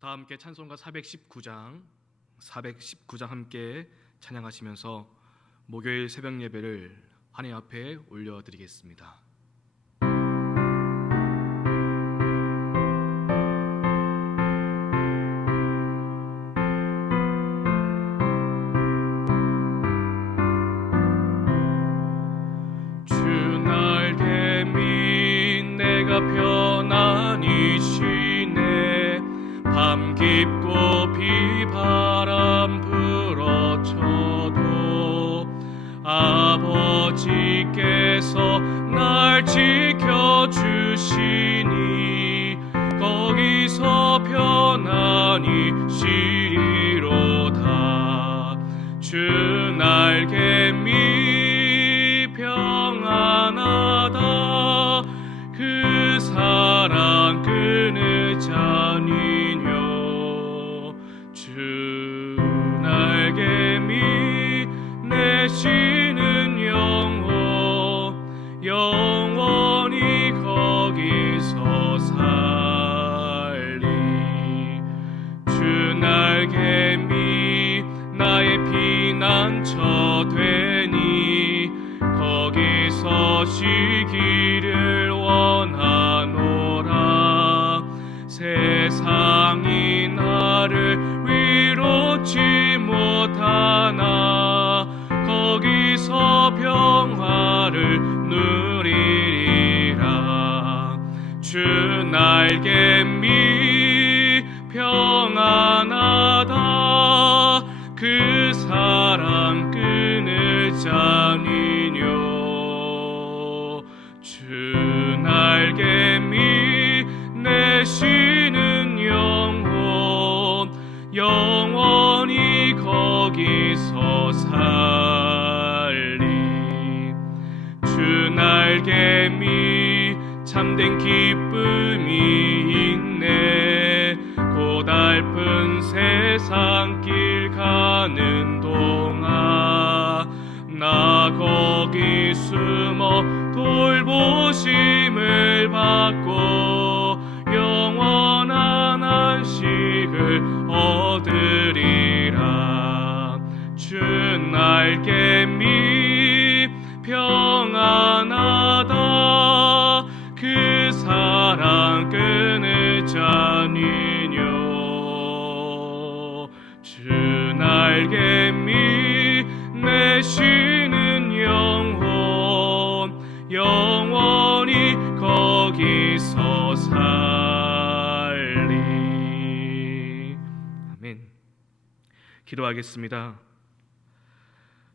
다 함께 찬송가 419장 함께 찬양하시면서 목요일 새벽 예배를 하나님 앞에 올려드리겠습니다. 주 날개미 내가 편안히 쉬네. 밤 깊고 비바람 불어쳐도 아버지께서 날 지켜주시니 거기서 편안히 쉬리로다. 주 날개미 평안하다. 그 사랑 끊이지 아니뇨. 주 날개미 내 쉬는 영원히 거기서 살리. 주 날개미 나의 피난처 되니 거기서 쉬기를 원하노라. 세상이 나를 위롭지 못하나 거기서 평화를 누리리라. 주 날개미 평안하다. 그 사랑 끊이지 아니뇨. 주 날개미 내 쉬는 영원히 거기서 살리. 주 날개미 참된 기쁨이 있네. 고달픈 세상 길 가는 동안 나 거기 숨어 돌보심을 받고 영원한 안식을 얻으리라. 주 날개미 평안하다. 그 사랑 끊이지 아니뇨. 주 날개미 내 쉬는 영원히 거기서 살리. 아멘. 기도하겠습니다.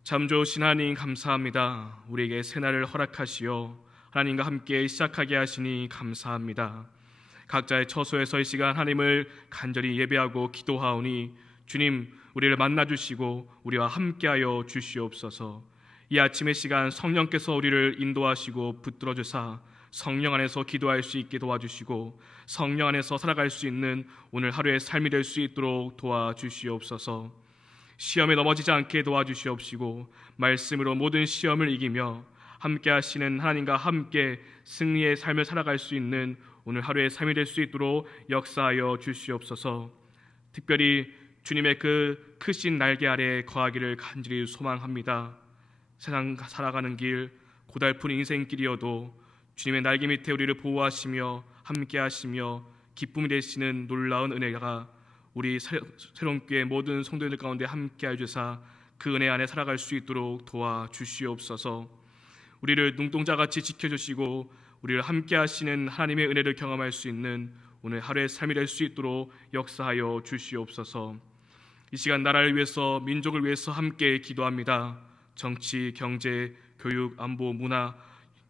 참 좋으신 하나님 감사합니다. 우리에게 새날을 허락하시어 하나님과 함께 시작하게 하시니 감사합니다. 각자의 처소에서 이 시간 하나님을 간절히 예배하고 기도하오니 주님 우리를 만나주시고 우리와 함께하여 주시옵소서. 이 아침의 시간 성령께서 우리를 인도하시고 붙들어주사 성령 안에서 기도할 수 있게 도와주시고 성령 안에서 살아갈 수 있는 오늘 하루의 삶이 될 수 있도록 도와주시옵소서. 시험에 넘어지지 않게 도와주시옵시고 말씀으로 모든 시험을 이기며 함께 하시는 하나님과 함께 승리의 삶을 살아갈 수 있는 오늘 하루의 삶이 될 수 있도록 역사하여 주시옵소서. 특별히 주님의 그 크신 날개 아래 거하기를 간절히 소망합니다. 세상 살아가는 길 고달픈 인생길이어도 주님의 날개 밑에 우리를 보호하시며 함께 하시며 기쁨이 되시는 놀라운 은혜가 우리 새로운 교회 모든 성도들 가운데 함께 해주사 그 은혜 안에 살아갈 수 있도록 도와주시옵소서. 우리를 눈동자같이 지켜주시고 우리를 함께 하시는 하나님의 은혜를 경험할 수 있는 오늘 하루의 삶이 될 수 있도록 역사하여 주시옵소서. 이 시간 나라를 위해서 민족을 위해서 함께 기도합니다. 정치, 경제, 교육, 안보, 문화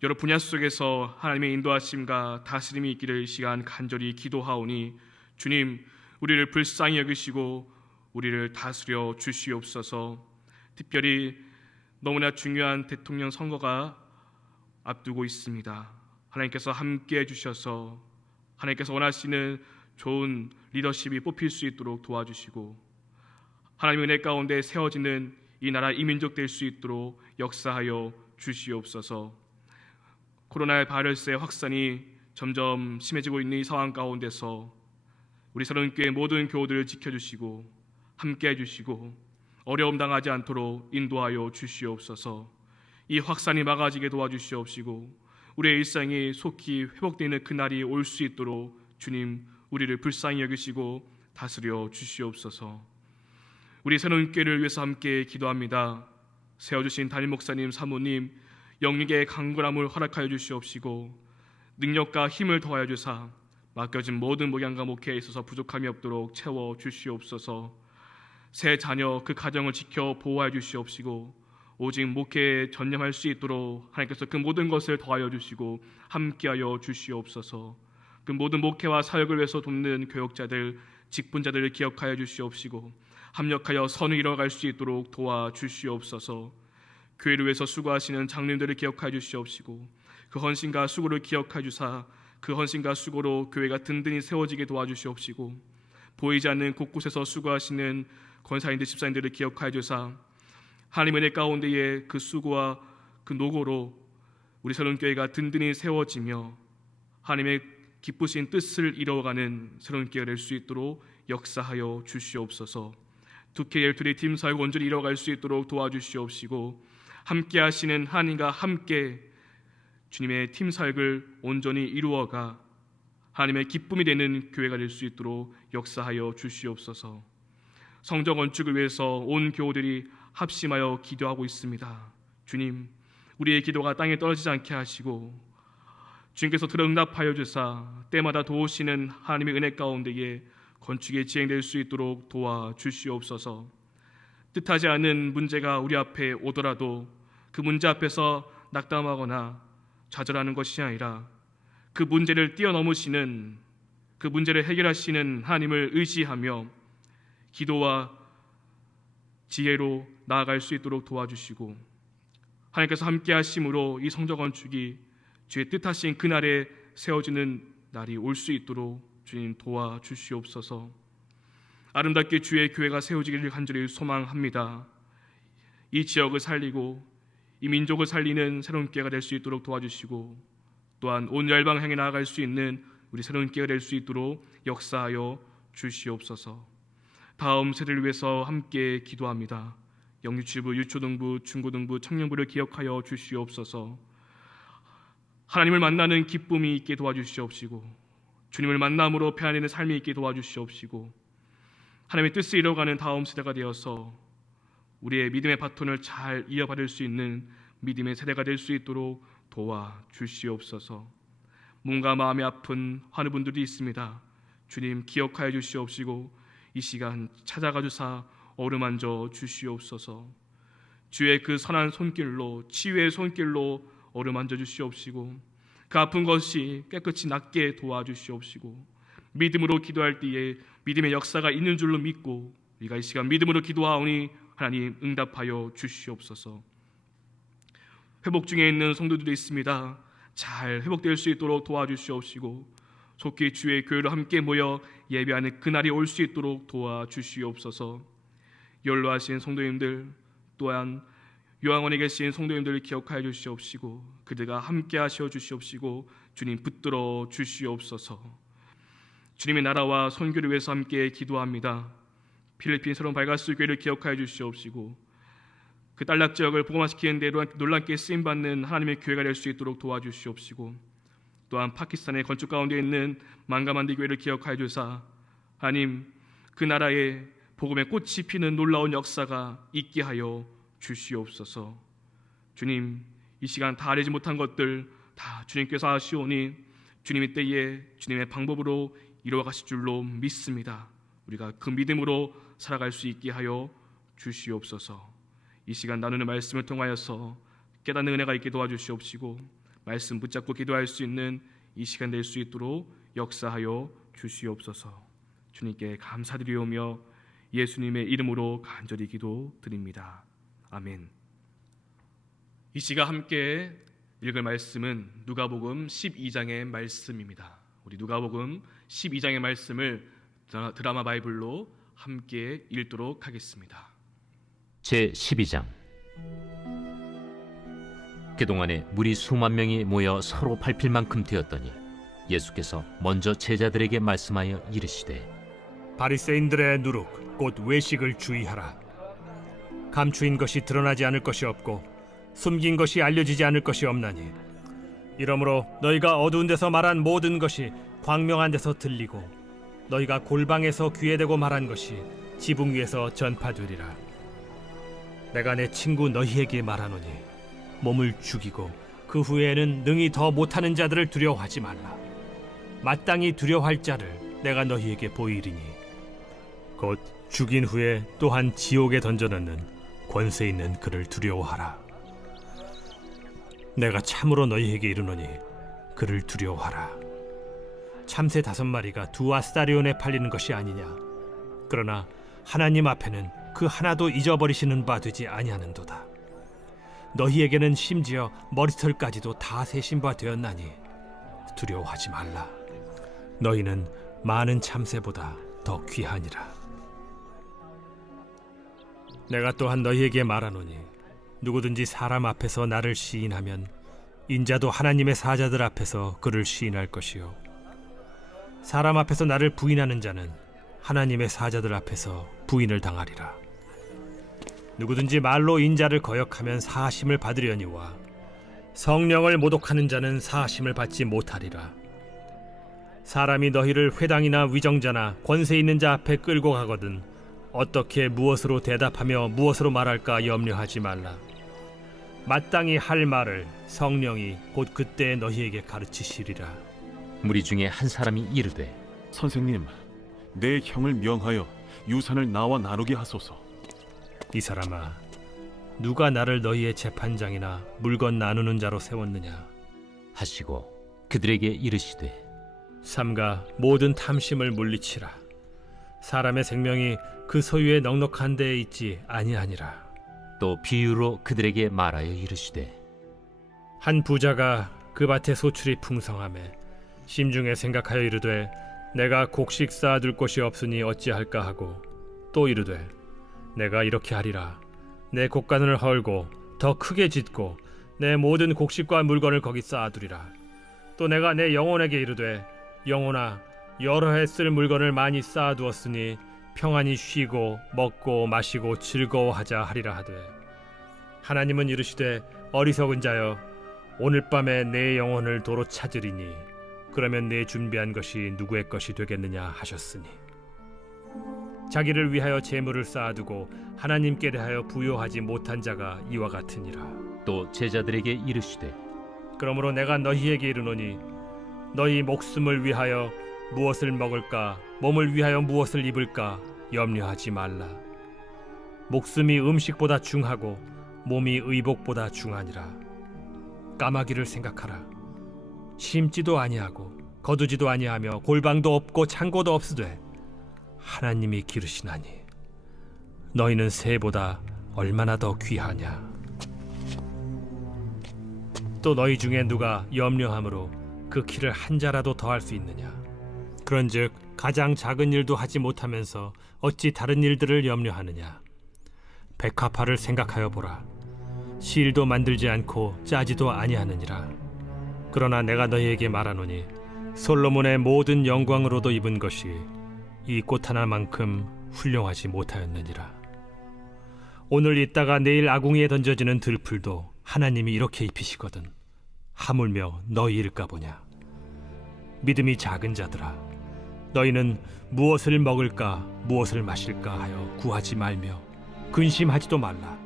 여러 분야 속에서 하나님의 인도하심과 다스림이 있기를 이 시간 간절히 기도하오니 주님 우리를 불쌍히 여기시고 우리를 다스려 주시옵소서. 특별히 너무나 중요한 대통령 선거가 앞두고 있습니다. 하나님께서 함께해 주셔서 하나님께서 원하시는 좋은 리더십이 뽑힐 수 있도록 도와주시고 하나님의 은혜 가운데 세워지는 이 나라 이민족 될 수 있도록 역사하여 주시옵소서. 코로나 바이러스의 확산이 점점 심해지고 있는 이 상황 가운데서 우리 새로운교회 모든 교우들을 지켜주시고 함께해 주시고 어려움 당하지 않도록 인도하여 주시옵소서. 이 확산이 막아지게 도와주시옵시고 우리의 일상이 속히 회복되는 그날이 올 수 있도록 주님 우리를 불쌍히 여기시고 다스려 주시옵소서. 우리 새로운교회를 위해서 함께 기도합니다. 세워주신 담임 목사님, 사모님 영육의 강건함을 허락하여 주시옵시고 능력과 힘을 더하여 주사 맡겨진 모든 목양과 목회에 있어서 부족함이 없도록 채워 주시옵소서. 새 자녀 그 가정을 지켜 보호하여 주시옵시고 오직 목회에 전념할 수 있도록 하나님께서 그 모든 것을 더하여 주시고 함께하여 주시옵소서. 그 모든 목회와 사역을 위해서 돕는 교역자들, 직분자들을 기억하여 주시옵시고 합력하여 선을 이뤄갈 수 있도록 도와주시옵소서. 교회를 위해서 수고하시는 장로님들을 기억하여 주시옵시고 그 헌신과 수고를 기억하여 주사 그 헌신과 수고로 교회가 든든히 세워지게 도와주시옵시고 보이지 않는 곳곳에서 수고하시는 권사님들, 집사님들을 기억하여 주사 하나님의 은혜 가운데에 그 수고와 그 노고로 우리 새로운교회가 든든히 세워지며 하나님의 기쁘신 뜻을 이루어가는 새로운교회가 될 수 있도록 역사하여 주시옵소서. 두께 열둘이 팀 사역 온전히 이뤄갈 수 있도록 도와주시옵시고 함께 하시는 하나님과 함께 주님의 팀 사역을 온전히 이루어가 하나님의 기쁨이 되는 교회가 될 수 있도록 역사하여 주시옵소서. 성전 건축을 위해서 온 교우들이 합심하여 기도하고 있습니다. 주님, 우리의 기도가 땅에 떨어지지 않게 하시고 주님께서 들어 응답하여 주사 때마다 도우시는 하나님의 은혜 가운데에 건축이 진행될 수 있도록 도와주시옵소서. 뜻하지 않은 문제가 우리 앞에 오더라도 그 문제 앞에서 낙담하거나 좌절하는 것이 아니라 그 문제를 뛰어넘으시는, 그 문제를 해결하시는 하나님을 의지하며 기도와 지혜로 나아갈 수 있도록 도와주시고 하나님께서 함께 하심으로 이 성전 건축이 주의 뜻하신 그날에 세워지는 날이 올 수 있도록 주님 도와주시옵소서. 아름답게 주의 교회가 세워지기를 간절히 소망합니다. 이 지역을 살리고 이 민족을 살리는 새로운 교회가 될 수 있도록 도와주시고 또한 온 열방 향해 나아갈 수 있는 우리 새로운 교회가 될 수 있도록 역사하여 주시옵소서. 다음 세대를 위해서 함께 기도합니다. 영유치부, 유초등부, 중고등부, 청년부를 기억하여 주시옵소서. 하나님을 만나는 기쁨이 있게 도와주시옵시고 주님을 만남으로 편안해지는 삶이 있게 도와주시옵시고 하나님의 뜻을 이뤄가는 다음 세대가 되어서 우리의 믿음의 바톤을 잘 이어받을 수 있는 믿음의 세대가 될 수 있도록 도와주시옵소서. 몸과 마음이 아픈 환우분들이 있습니다. 주님 기억하여 주시옵시고 이 시간 찾아가 주사 어루만져 주시옵소서. 주의 그 선한 손길로, 치유의 손길로 어루만져 주시옵시고 그 아픈 것이 깨끗이 낫게 도와주시옵시고 믿음으로 기도할 때에 믿음의 역사가 있는 줄로 믿고 우리가 이 시간 믿음으로 기도하오니 하나님 응답하여 주시옵소서. 회복 중에 있는 성도들이 있습니다. 잘 회복될 수 있도록 도와주시옵시고 속히 주의 교회로 함께 모여 예배하는 그날이 올 수 있도록 도와주시옵소서. 연로하신 성도님들 또한 요양원에 계신 성도님들을 기억하여 주시옵시고 그들과 함께 하셔 주시옵시고 주님 붙들어 주시옵소서. 주님의 나라와 선교를 위해서 함께 기도합니다. 필리핀 새로운 발가스 교회를 기억하여 주시옵시고 그 딸락 지역을 복음화시키는 데 놀랍게 쓰임받는 하나님의 교회가 될 수 있도록 도와주시옵시고 또한 파키스탄의 건축 가운데 있는 망가만디 교회를 기억하여 주사 하나님 그 나라에 복음의 꽃이 피는 놀라운 역사가 있게 하여 주시옵소서. 주님 이 시간 다 알지 못한 것들 다 주님께서 아시오니 주님의 때에 주님의 방법으로 이루어 가실 줄로 믿습니다. 우리가 그 믿음으로 살아갈 수 있게 하여 주시옵소서. 이 시간 나누는 말씀을 통하여서 깨닫는 은혜가 있게 도와주시옵시고 말씀 붙잡고 기도할 수 있는 이 시간 될 수 있도록 역사하여 주시옵소서. 주님께 감사드리오며 예수님의 이름으로 간절히 기도드립니다. 아멘. 이 시간 함께 읽을 말씀은 누가복음 12장의 말씀입니다. 우리 누가복음 12장의 말씀을 드라마 바이블로 함께 읽도록 하겠습니다. 제12장. 그동안에 무리 수만 명이 모여 서로 밟힐 만큼 되었더니 예수께서 먼저 제자들에게 말씀하여 이르시되 바리새인들의 누룩 곧 외식을 주의하라. 감추인 것이 드러나지 않을 것이 없고 숨긴 것이 알려지지 않을 것이 없나니 이러므로 너희가 어두운 데서 말한 모든 것이 광명한 데서 들리고 너희가 골방에서 귀에 대고 말한 것이 지붕 위에서 전파되리라. 내가 내 친구 너희에게 말하노니 몸을 죽이고 그 후에는 능히 더 못하는 자들을 두려워하지 말라. 마땅히 두려워할 자를 내가 너희에게 보이리니 곧 죽인 후에 또한 지옥에 던져넣는 권세 있는 그를 두려워하라. 내가 참으로 너희에게 이르노니 그를 두려워하라. 참새 5마리가 2아스타리온에 팔리는 것이 아니냐. 그러나 하나님 앞에는 그 하나도 잊어버리시는 바 되지 아니하는도다. 너희에게는 심지어 머리털까지도 다 세신 바 되었나니 두려워하지 말라. 너희는 많은 참새보다 더 귀하니라. 내가 또한 너희에게 말하노니 누구든지 사람 앞에서 나를 시인하면 인자도 하나님의 사자들 앞에서 그를 시인할 것이요 사람 앞에서 나를 부인하는 자는 하나님의 사자들 앞에서 부인을 당하리라. 누구든지 말로 인자를 거역하면 사하심을 받으려니와 성령을 모독하는 자는 사하심을 받지 못하리라. 사람이 너희를 회당이나 위정자나 권세 있는 자 앞에 끌고 가거든 어떻게 무엇으로 대답하며 무엇으로 말할까 염려하지 말라. 마땅히 할 말을 성령이 곧 그때 너희에게 가르치시리라. 무리 중에 한 사람이 이르되 선생님, 내 형을 명하여 유산을 나와 나누게 하소서. 이 사람아, 누가 나를 너희의 재판장이나 물건 나누는 자로 세웠느냐. 하시고 그들에게 이르시되 삼가 모든 탐심을 물리치라. 사람의 생명이 그 소유의 넉넉한 데에 있지 아니하니라. 또 비유로 그들에게 말하여 이르시되 한 부자가 그 밭에 소출이 풍성하매 심중에 생각하여 이르되 내가 곡식 쌓아둘 곳이 없으니 어찌할까 하고 또 이르되 내가 이렇게 하리라. 내 곡간을 헐고 더 크게 짓고 내 모든 곡식과 물건을 거기 쌓아두리라. 또 내가 내 영혼에게 이르되 영혼아, 여러 해 쓸 물건을 많이 쌓아두었으니 평안히 쉬고 먹고 마시고 즐거워하자 하리라 하되 하나님은 이르시되 어리석은 자여, 오늘 밤에 내 영혼을 도로 찾으리니 그러면 내 준비한 것이 누구의 것이 되겠느냐 하셨으니 자기를 위하여 재물을 쌓아두고 하나님께 대하여 부요하지 못한 자가 이와 같으니라. 또 제자들에게 이르시되 그러므로 내가 너희에게 이르노니 너희 목숨을 위하여 무엇을 먹을까 몸을 위하여 무엇을 입을까 염려하지 말라. 목숨이 음식보다 중하고 몸이 의복보다 중하니라. 까마귀를 생각하라. 심지도 아니하고 거두지도 아니하며 골방도 없고 창고도 없으되 하나님이 기르시나니 너희는 새보다 얼마나 더 귀하냐. 또 너희 중에 누가 염려함으로 그 키를 한 자라도 더할 수 있느냐. 그런즉 가장 작은 일도 하지 못하면서 어찌 다른 일들을 염려하느냐. 백합화를 생각하여 보라. 실도 만들지 않고 짜지도 아니하느니라. 그러나 내가 너희에게 말하노니 솔로몬의 모든 영광으로도 입은 것이 이 꽃 하나만큼 훌륭하지 못하였느니라. 오늘 있다가 내일 아궁이에 던져지는 들풀도 하나님이 이렇게 입히시거든 하물며 너희일까 보냐. 믿음이 작은 자들아, 너희는 무엇을 먹을까 무엇을 마실까 하여 구하지 말며 근심하지도 말라.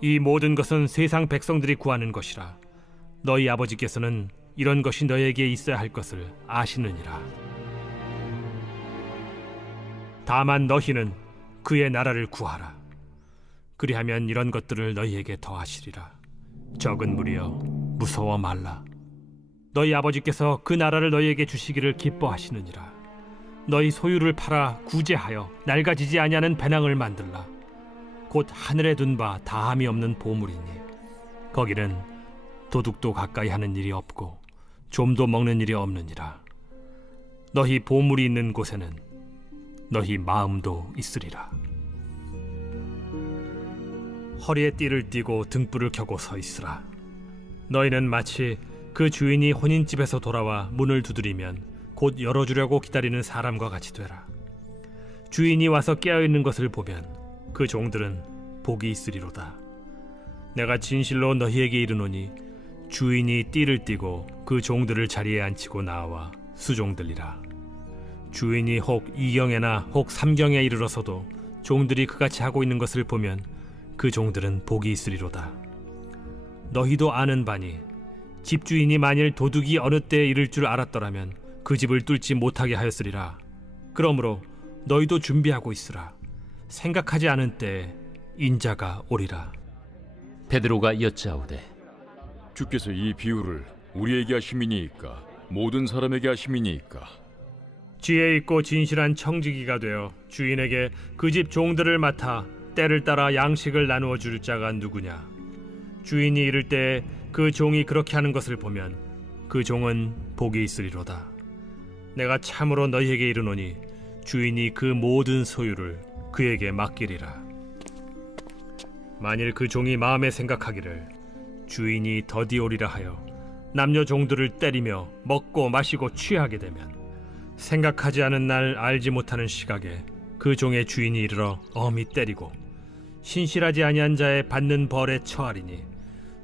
이 모든 것은 세상 백성들이 구하는 것이라. 너희 아버지께서는 이런 것이 너희에게 있어야 할 것을 아시느니라. 다만 너희는 그의 나라를 구하라. 그리하면 이런 것들을 너희에게 더하시리라. 적은 무리여, 무서워 말라. 너희 아버지께서 그 나라를 너희에게 주시기를 기뻐하시느니라. 너희 소유를 팔아 구제하여 낡아지지 아니하는 배낭을 만들라. 곧 하늘에 둔 바 다함이 없는 보물이니 거기는 도둑도 가까이 하는 일이 없고 좀도 먹는 일이 없느니라. 너희 보물이 있는 곳에는 너희 마음도 있으리라. 허리에 띠를 띠고 등불을 켜고 서 있으라. 너희는 마치 그 주인이 혼인집에서 돌아와 문을 두드리면 곧 열어주려고 기다리는 사람과 같이 되라. 주인이 와서 깨어 있는 것을 보면 그 종들은 복이 있으리로다. 내가 진실로 너희에게 이르노니 주인이 띠를 띠고 그 종들을 자리에 앉히고 나와 수종들리라. 주인이 혹 2경에나 혹 3경에 이르러서도 종들이 그같이 하고 있는 것을 보면 그 종들은 복이 있으리로다. 너희도 아는 바니 집주인이 만일 도둑이 어느 때에 이를 줄 알았더라면 그 집을 뚫지 못하게 하였으리라. 그러므로 너희도 준비하고 있으라. 생각하지 않은 때에 인자가 오리라. 베드로가 여짜오되 주께서 이 비유를 우리에게 하심이니이까 모든 사람에게 하심이니이까? 지혜 있고 진실한 청지기가 되어 주인에게 그 집 종들을 맡아 때를 따라 양식을 나누어 줄 자가 누구냐? 주인이 이를 때에 그 종이 그렇게 하는 것을 보면 그 종은 복이 있으리로다. 내가 참으로 너희에게 이르노니 주인이 그 모든 소유를 그에게 맡기리라. 만일 그 종이 마음에 생각하기를 주인이 더디 오리라 하여 남녀 종들을 때리며 먹고 마시고 취하게 되면 생각하지 않은 날 알지 못하는 시각에 그 종의 주인이 이르러 엄히 때리고 신실하지 아니한 자의 받는 벌에 처하리니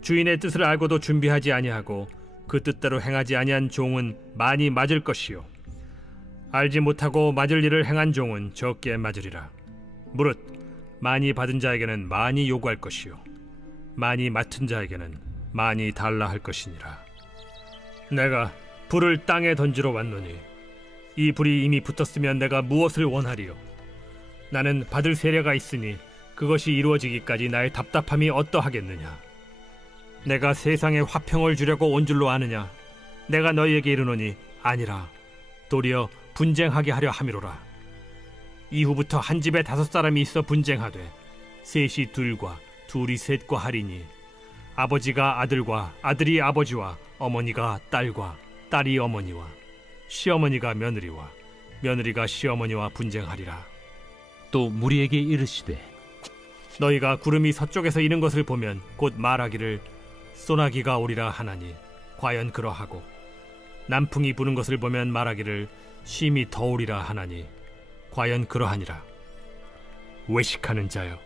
주인의 뜻을 알고도 준비하지 아니하고 그 뜻대로 행하지 아니한 종은 많이 맞을 것이요 알지 못하고 맞을 일을 행한 종은 적게 맞으리라. 무릇 많이 받은 자에게는 많이 요구할 것이요 많이 맡은 자에게는 많이 달라 할 것이니라. 내가 불을 땅에 던지러 왔노니 이 불이 이미 붙었으면 내가 무엇을 원하리요? 나는 받을 세례가 있으니 그것이 이루어지기까지 나의 답답함이 어떠하겠느냐? 내가 세상에 화평을 주려고 온 줄로 아느냐? 내가 너희에게 이르노니 아니라 도리어 분쟁하게 하려 함이로라. 이후부터 한 집에 5사람이 있어 분쟁하되 셋이 둘과 둘이 셋과 하리니 아버지가 아들과 아들이 아버지와 어머니가 딸과 딸이 어머니와 시어머니가 며느리와 며느리가 시어머니와 분쟁하리라. 또 무리에게 이르시되 너희가 구름이 서쪽에서 이는 것을 보면 곧 말하기를 소나기가 오리라 하나니 과연 그러하고 남풍이 부는 것을 보면 말하기를 심히 더우리라 하나니 과연 그러하니라. 외식하는 자여,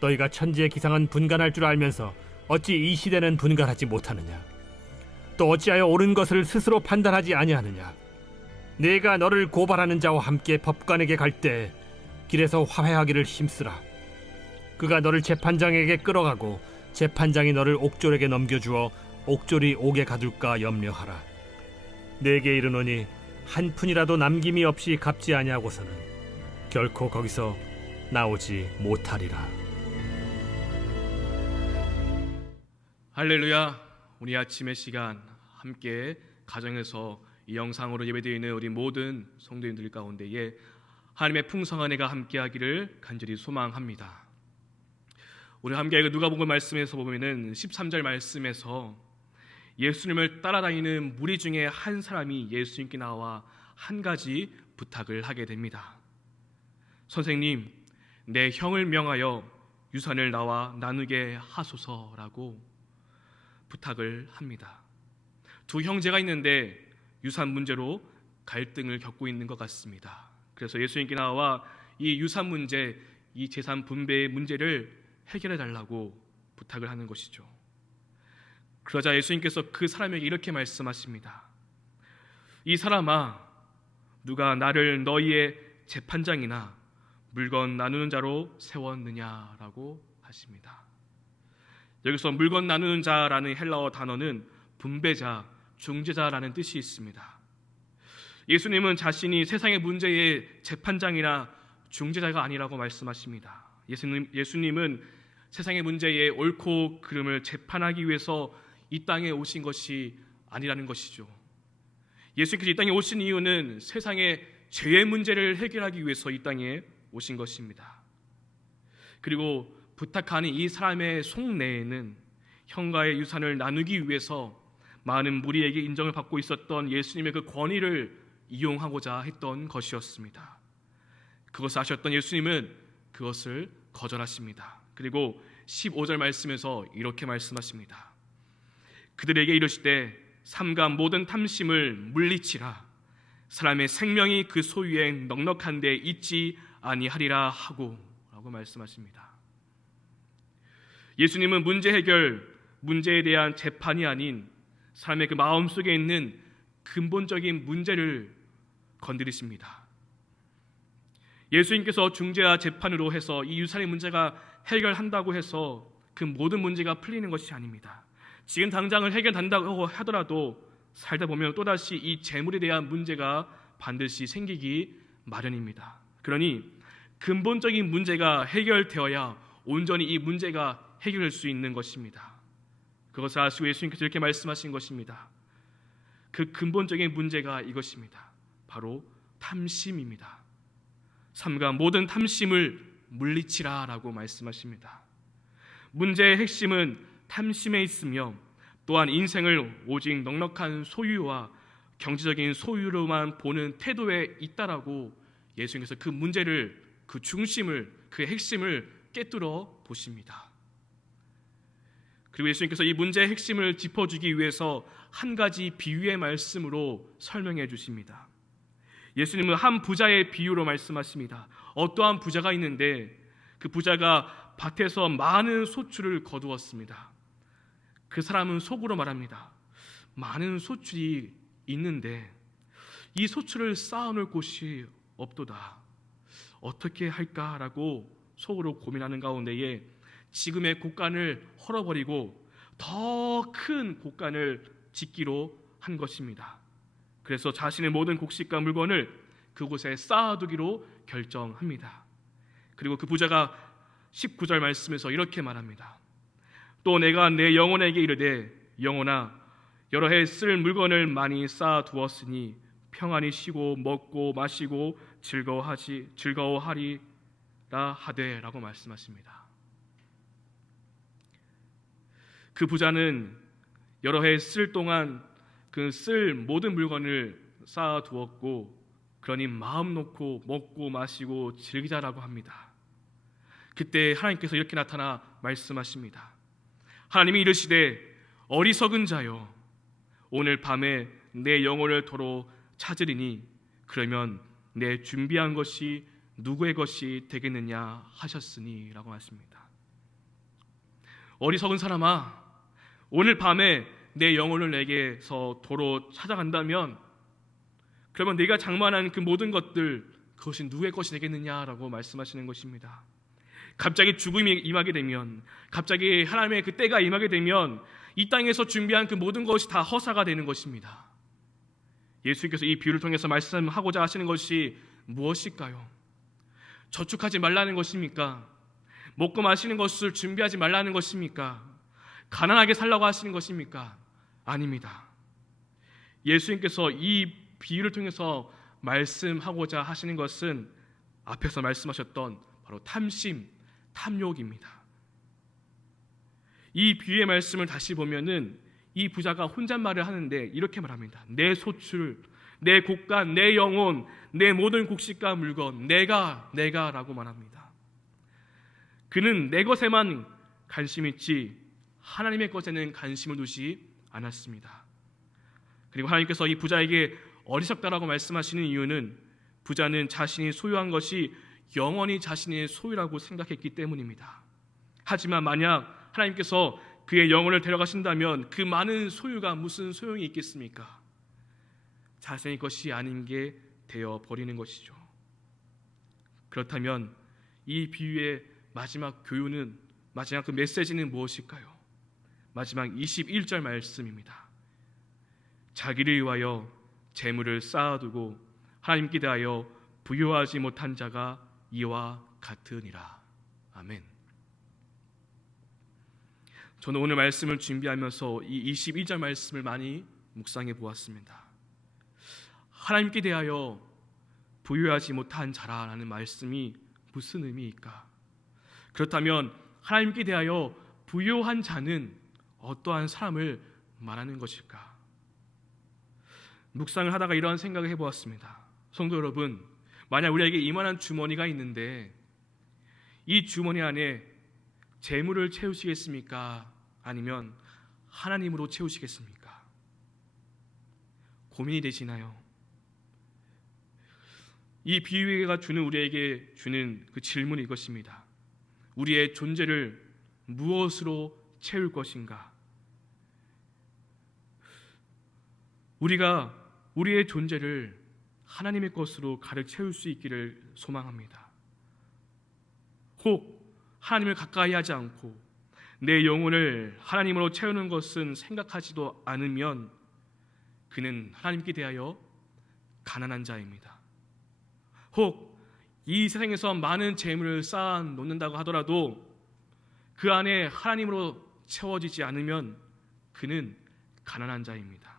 너희가 천지의 기상은 분간할 줄 알면서 어찌 이 시대는 분간하지 못하느냐? 또 어찌하여 옳은 것을 스스로 판단하지 아니하느냐? 내가 너를 고발하는 자와 함께 법관에게 갈 때 길에서 화해하기를 힘쓰라. 그가 너를 재판장에게 끌어가고 재판장이 너를 옥졸에게 넘겨주어 옥졸이 옥에 가둘까 염려하라. 내게 이르노니 한 푼이라도 남김이 없이 갚지 아니하고서는 결코 거기서 나오지 못하리라. 할렐루야. 우리 아침의 시간 함께 가정에서 이 영상으로 예배드리는 우리 모든 성도님들 가운데에 하나님의 풍성한 은혜가 함께하기를 간절히 소망합니다. 우리 함께 읽은 누가복음 말씀에서 보면은 13절 말씀에서 예수님을 따라다니는 무리 중에 한 사람이 예수님께 나와 한 가지 부탁을 하게 됩니다. 선생님, 내 형을 명하여 유산을 나와 나누게 하소서라고 부탁을 합니다. 두 형제가 있는데 유산 문제로 갈등을 겪고 있는 것 같습니다. 그래서 예수님께 나와 이 유산 문제, 이 재산 분배의 문제를 해결해 달라고 부탁을 하는 것이죠. 그러자 예수님께서 그 사람에게 이렇게 말씀하십니다. 이 사람아, 누가 나를 너희의 재판장이나 물건 나누는 자로 세웠느냐라고 하십니다. 여기서 물건 나누는 자라는 헬라어 단어는 분배자, 중재자라는 뜻이 있습니다. 예수님은 자신이 세상의 문제의 재판장이나 중재자가 아니라고 말씀하십니다. 예수님은 세상의 문제의 옳고 그름을 재판하기 위해서 이 땅에 오신 것이 아니라는 것이죠. 예수님께서 이 땅에 오신 이유는 세상의 죄의 문제를 해결하기 위해서 이 땅에 오신 것입니다. 그리고 부탁하는 이 사람의 속내에는 형과의 유산을 나누기 위해서 많은 무리에게 인정을 받고 있었던 예수님의 그 권위를 이용하고자 했던 것이었습니다. 그것을 아셨던 예수님은 그것을 거절하십니다. 그리고 15절 말씀에서 이렇게 말씀하십니다. 그들에게 이르시되 삼가 모든 탐심을 물리치라. 사람의 생명이 그 소유에 넉넉한 데 있지 아니하리라 하고 라고 말씀하십니다. 예수님은 문제 해결, 문제에 대한 재판이 아닌 사람의 그 마음속에 있는 근본적인 문제를 건드리십니다. 예수님께서 중재와 재판으로 해서 이 유산의 문제가 해결한다고 해서 그 모든 문제가 풀리는 것이 아닙니다. 지금 당장을 해결한다고 하더라도 살다 보면 또다시 이 재물에 대한 문제가 반드시 생기기 마련입니다. 그러니 근본적인 문제가 해결되어야 온전히 이 문제가 해결될 수 있는 것입니다. 그것을 아시고 예수님께서 이렇게 말씀하신 것입니다. 그 근본적인 문제가 이것입니다. 바로 탐심입니다. 삼가 모든 탐심을 물리치라 라고 말씀하십니다. 문제의 핵심은 탐심에 있으며 또한 인생을 오직 넉넉한 소유와 경제적인 소유로만 보는 태도에 있다라고 예수님께서 그 문제를, 그 중심을, 그 핵심을 꿰뚫어 보십니다. 그리고 예수님께서 이 문제의 핵심을 짚어주기 위해서 한 가지 비유의 말씀으로 설명해 주십니다. 예수님은 한 부자의 비유로 말씀하십니다. 어떠한 부자가 있는데 그 부자가 밭에서 많은 소출을 거두었습니다. 그 사람은 속으로 말합니다. 많은 소출이 있는데 이 소출을 쌓아놓을 곳이 없도다. 어떻게 할까라고 속으로 고민하는 가운데에 지금의 곳간을 헐어버리고 더 큰 곳간을 짓기로 한 것입니다. 그래서 자신의 모든 곡식과 물건을 그곳에 쌓아두기로 결정합니다. 그리고 그 부자가 19절 말씀에서 이렇게 말합니다. 또 내가 내 영혼에게 이르되 영혼아 여러 해 쓸 물건을 많이 쌓아두었으니 평안히 쉬고 먹고 마시고 즐거워하리라 하되 라고 말씀하십니다. 그 부자는 여러 해 쓸 동안 그 쓸 모든 물건을 쌓아두었고 그러니 마음 놓고 먹고 마시고 즐기자라고 합니다. 그때 하나님께서 이렇게 나타나 말씀하십니다. 하나님이 이르시되 어리석은 자여 오늘 밤에 내 영혼을 도로 찾으리니 그러면 내 준비한 것이 누구의 것이 되겠느냐 하셨으니 라고 하십니다. 어리석은 사람아 오늘 밤에 내 영혼을 내게서 도로 찾아간다면 그러면 네가 장만한 그 모든 것들 그것이 누구의 것이 되겠느냐라고 말씀하시는 것입니다. 갑자기 죽음이 임하게 되면 갑자기 하나님의 그 때가 임하게 되면 이 땅에서 준비한 그 모든 것이 다 허사가 되는 것입니다. 예수님께서 이 비유를 통해서 말씀하고자 하시는 것이 무엇일까요? 저축하지 말라는 것입니까? 먹고 마시는 것을 준비하지 말라는 것입니까? 가난하게 살라고 하시는 것입니까? 아닙니다. 예수님께서 이 비유를 통해서 말씀하고자 하시는 것은 앞에서 말씀하셨던 바로 탐심, 탐욕입니다. 이 비유의 말씀을 다시 보면은 이 부자가 혼잣말을 하는데 이렇게 말합니다. 내 소출, 내 곡간, 내 영혼, 내 모든 곡식과 물건, 내가 라고 말합니다. 그는 내 것에만 관심 있지 하나님의 것에는 관심을 두지 않았습니다. 그리고 하나님께서 이 부자에게 어리석다라고 말씀하시는 이유는 부자는 자신이 소유한 것이 영원히 자신의 소유라고 생각했기 때문입니다. 하지만 만약 하나님께서 그의 영혼을 데려가신다면 그 많은 소유가 무슨 소용이 있겠습니까? 자신의 것이 아닌 게 되어 버리는 것이죠. 그렇다면 이 비유의 마지막 교훈은, 마지막 그 메시지는 무엇일까요? 마지막 21절 말씀입니다. 자기를 위하여 재물을 쌓아두고 하나님께 대하여 부요하지 못한 자가 이와 같으니라. 아멘. 저는 오늘 말씀을 준비하면서 이 22절 말씀을 많이 묵상해 보았습니다. 하나님께 대하여 부요하지 못한 자라라는 말씀이 무슨 의미일까? 그렇다면 하나님께 대하여 부요한 자는 어떠한 사람을 말하는 것일까? 묵상을 하다가 이러한 생각을 해보았습니다. 성도 여러분, 만약 우리에게 이만한 주머니가 있는데 이 주머니 안에 재물을 채우시겠습니까? 아니면 하나님으로 채우시겠습니까? 고민이 되시나요? 이 비유가 주는 우리에게 주는 그 질문이 이것입니다. 우리의 존재를 무엇으로 채울 것인가? 우리가 우리의 존재를 하나님의 것으로 가득 채울 수 있기를 소망합니다. 혹 하나님을 가까이 하지 않고 내 영혼을 하나님으로 채우는 것은 생각하지도 않으면 그는 하나님께 대하여 가난한 자입니다. 혹 이 세상에서 많은 재물을 쌓아 놓는다고 하더라도 그 안에 하나님으로 채워지지 않으면 그는 가난한 자입니다.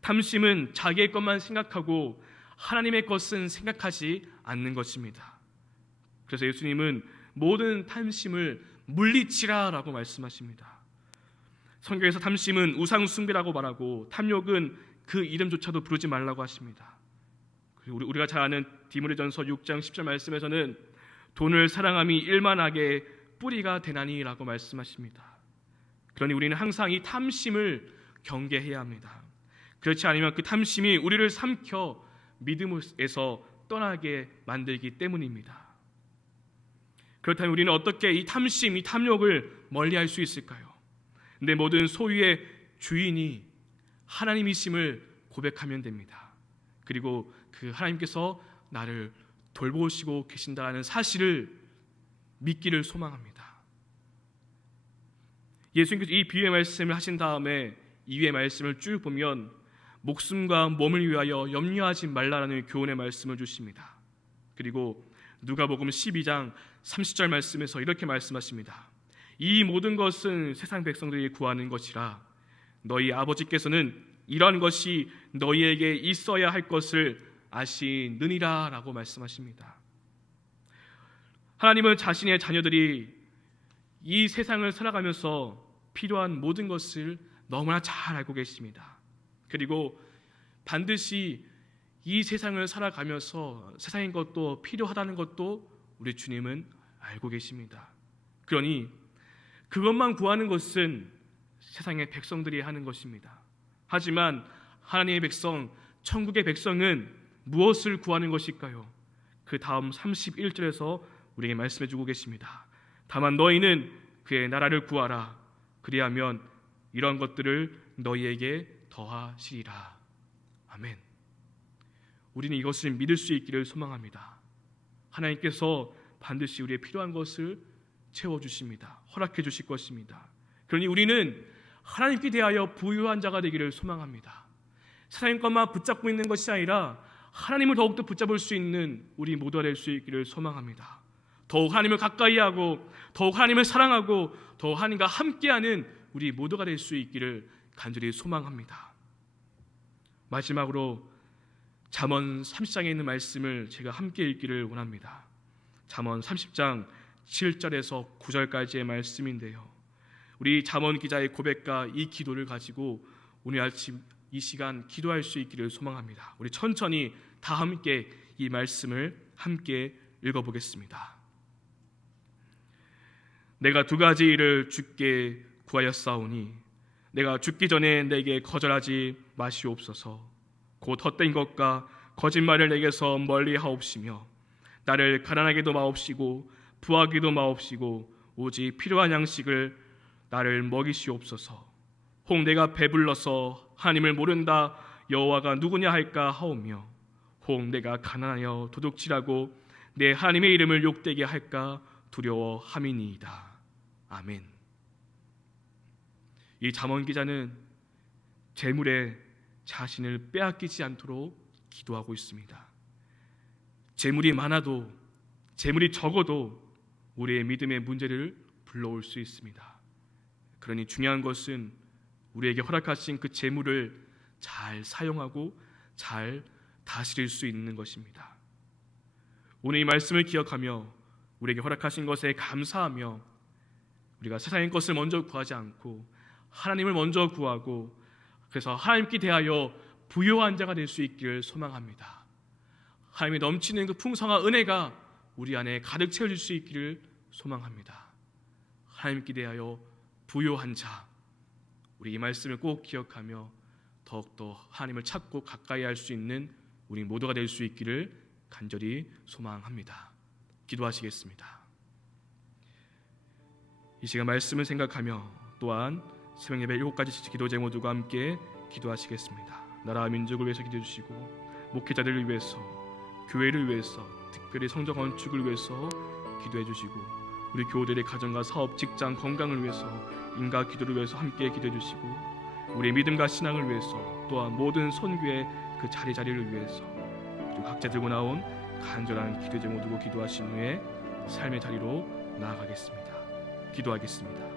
탐심은 자기의 것만 생각하고 하나님의 것은 생각하지 않는 것입니다. 그래서 예수님은 모든 탐심을 물리치라라고 말씀하십니다. 성경에서 탐심은 우상 숭배라고 말하고 탐욕은 그 이름조차도 부르지 말라고 하십니다. 우리가 잘 아는 디모데전서 6장 10절 말씀에서는 돈을 사랑함이 일만하게 뿌리가 되나니라고 말씀하십니다. 그러니 우리는 항상 이 탐심을 경계해야 합니다. 그렇지 않으면 그 탐심이 우리를 삼켜 믿음에서 떠나게 만들기 때문입니다. 그렇다면 우리는 어떻게 이 탐심, 이 탐욕을 멀리할 수 있을까요? 내 모든 소유의 주인이 하나님이심을 고백하면 됩니다. 그리고 그 하나님께서 나를 돌보시고 계신다는 사실을 믿기를 소망합니다. 예수님께서 이 비유의 말씀을 하신 다음에 이후의 말씀을 쭉 보면 목숨과 몸을 위하여 염려하지 말라라는 교훈의 말씀을 주십니다. 그리고 누가복음 12장 30절 말씀에서 이렇게 말씀하십니다. 이 모든 것은 세상 백성들이 구하는 것이라 너희 아버지께서는 이러한 것이 너희에게 있어야 할 것을 아시느니라 라고 말씀하십니다. 하나님은 자신의 자녀들이 이 세상을 살아가면서 필요한 모든 것을 너무나 잘 알고 계십니다. 그리고 반드시 이 세상을 살아가면서 세상인 것도 필요하다는 것도 우리 주님은 알고 계십니다. 그러니 그것만 구하는 것은 세상의 백성들이 하는 것입니다. 하지만 하나님의 백성, 천국의 백성은 무엇을 구하는 것일까요? 그 다음 31절에서 우리에게 말씀해 주고 계십니다. 다만 너희는 그의 나라를 구하라. 그리하면 이런 것들을 너희에게 더하시리라. 아멘. 우리는 이것을 믿을 수 있기를 소망합니다. 하나님께서 반드시 우리의 필요한 것을 채워주십니다. 허락해 주실 것입니다. 그러니 우리는 하나님께 대하여 부유한 자가 되기를 소망합니다. 세상의 것만 붙잡고 있는 것이 아니라 하나님을 더욱더 붙잡을 수 있는 우리 모두가 될 수 있기를 소망합니다. 더욱 하나님을 가까이 하고 더욱 하나님을 사랑하고 더욱 하나님과 함께하는 우리 모두가 될 수 있기를 간절히 소망합니다. 마지막으로 잠언 30장에 있는 말씀을 제가 함께 읽기를 원합니다. 잠언 30장 7절에서 9절까지의 말씀인데요. 우리 잠언 기자의 고백과 이 기도를 가지고 오늘 아침 이 시간 기도할 수 있기를 소망합니다. 우리 천천히 다 함께 이 말씀을 함께 읽어보겠습니다. 내가 두 가지 일을 주께 구하였사오니 내가 죽기 전에 내게 거절하지 마시옵소서. 곧 헛된 것과 거짓말을 내게서 멀리하옵시며 나를 가난하게도 마옵시고 부하게도 마옵시고 오직 필요한 양식을 나를 먹이시옵소서. 혹 내가 배불러서 하나님을 모른다 여호와가 누구냐 할까 하오며 혹 내가 가난하여 도둑질하고 내 하나님의 이름을 욕되게 할까 두려워함이니이다. 아멘. 이 잠언 기자는 재물에 자신을 빼앗기지 않도록 기도하고 있습니다. 재물이 많아도 재물이 적어도 우리의 믿음의 문제를 불러올 수 있습니다. 그러니 중요한 것은 우리에게 허락하신 그 재물을 잘 사용하고 잘 다스릴 수 있는 것입니다. 오늘 이 말씀을 기억하며 우리에게 허락하신 것에 감사하며 우리가 세상의 것을 먼저 구하지 않고 하나님을 먼저 구하고 그래서 하나님께 대하여 부요한 자가 될 수 있기를 소망합니다. 하나님이 넘치는 그 풍성한 은혜가 우리 안에 가득 채워질 수 있기를 소망합니다. 하나님께 대하여 부요한 자, 우리 이 말씀을 꼭 기억하며 더욱더 하나님을 찾고 가까이 할 수 있는 우리 모두가 될 수 있기를 간절히 소망합니다. 기도하시겠습니다. 이 시간 말씀을 생각하며 또한 새벽 예배 7가지 기도 제목들과 함께 기도하시겠습니다. 나라와 민족을 위해서 기도해 주시고 목회자들을 위해서, 교회를 위해서, 특별히 성전 건축을 위해서 기도해 주시고 우리 교우들의 가정과 사업, 직장, 건강을 위해서, 인가 기도를 위해서 함께 기도해 주시고 우리의 믿음과 신앙을 위해서, 또한 모든 선교의 그 자리를 위해서, 그리고 각자 들고 나온 간절한 기도 제목 두고 기도하신 후에 삶의 자리로 나아가겠습니다. 기도하겠습니다.